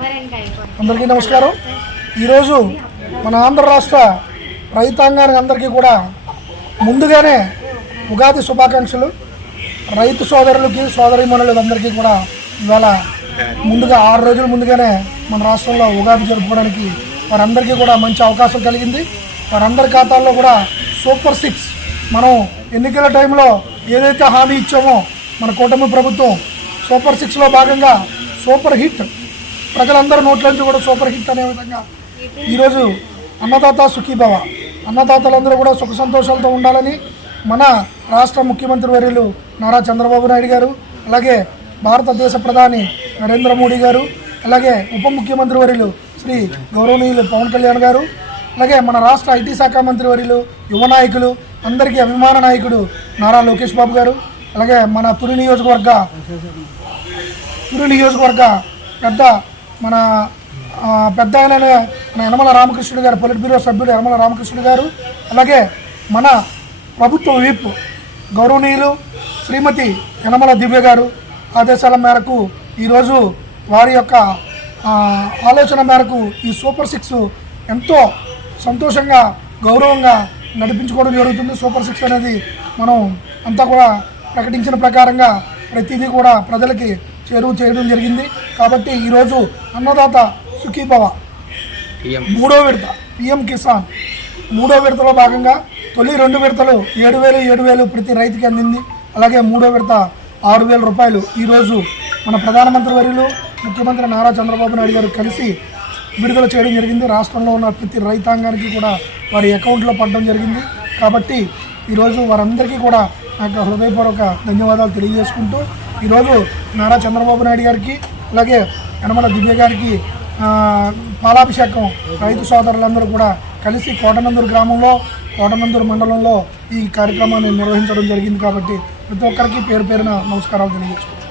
అందరికీ నమస్కారం. ఈరోజు మన ఆంధ్ర రాష్ట్ర రైతాంగానికి అందరికీ కూడా ముందుగానే ఉగాది శుభాకాంక్షలు. రైతు సోదరులకి సోదరీమణులకి అందరికీ కూడా ఇవాళ ముందుగా 6 రోజుల ముందుగానే మన రాష్ట్రంలో ఉగాది జరుపుకోవడానికి వారందరికీ కూడా మంచి అవకాశం కలిగింది. వారందరి ఖాతాల్లో కూడా సూపర్ 6 మనం ఎన్నికల టైంలో ఏదైతే హామీ ఇచ్చామో మన కూటమి ప్రభుత్వం సూపర్ 6లో భాగంగా సూపర్ హిట్, ప్రజలందరూ నోట్లోంచి కూడా సూపర్ హిట్ అనే విధంగా ఈరోజు అన్నదాత సుఖీభవ, అన్నదాతలందరూ కూడా సుఖ సంతోషాలతో ఉండాలని మన రాష్ట్ర ముఖ్యమంత్రి వర్యులు నారా చంద్రబాబు నాయుడు గారు, అలాగే భారతదేశ ప్రధాని నరేంద్ర మోడీ గారు, అలాగే ఉప ముఖ్యమంత్రి వర్యులు శ్రీ గౌరవనీయులు పవన్ కళ్యాణ్ గారు, అలాగే మన రాష్ట్ర ఐటీ శాఖ మంత్రి వర్యులు యువ నాయకులు అందరికీ అభిమాన నాయకుడు నారా లోకేష్ బాబు గారు, అలాగే మన తుని నియోజకవర్గ పెద్ద ఆయన మన యనమల రామకృష్ణుడు గారు, పొలిట్ బ్యూరో సభ్యుడు యనమల రామకృష్ణుడు గారు, అలాగే మన ప్రభుత్వ విప్ గౌరవనీయులు శ్రీమతి యనమల దివ్య గారు ఆదేశాల మేరకు ఈరోజు వారి యొక్క ఆలోచన మేరకు ఈ సూపర్ 6 ఎంతో సంతోషంగా గౌరవంగా నడిపించుకోవడం జరుగుతుంది. సూపర్ 6 అనేది మనం అంతా కూడా ప్రకటించిన ప్రకారంగా ప్రతిదీ కూడా ప్రజలకి చేరువ చేయడం జరిగింది. కాబట్టి ఈరోజు అన్నదాత సుఖీభవ 3వ విడత పిఎం కిసాన్ 3వ విడతలో భాగంగా తొలి 2 విడతలు 7,000 ప్రతి రైతుకి అందింది. అలాగే 3వ విడత 6,000 రూపాయలు ఈరోజు మన ప్రధానమంత్రి వర్యులు ముఖ్యమంత్రి నారా చంద్రబాబు నాయుడు గారు కలిసి విడుదల చేయడం జరిగింది. రాష్ట్రంలో ఉన్న ప్రతి రైతాంగానికి కూడా వారి అకౌంట్లో పడడం జరిగింది. కాబట్టి ఈరోజు వారందరికీ కూడా నాకు హృదయపూర్వక ధన్యవాదాలు తెలియజేసుకుంటూ ఈరోజు నారా చంద్రబాబు నాయుడు గారికి అలాగే యనమల దివ్య గారికి పాలాభిషేకం రైతు సోదరులందరూ కూడా కలిసి కోటనందూరు గ్రామంలో కోటనందూరు మండలంలో ఈ కార్యక్రమాన్ని నిర్వహించడం జరిగింది. కాబట్టి ప్రతి ఒక్కరికి పేరు పేరున నమస్కారాలు తెలియజేసుకుంటాం.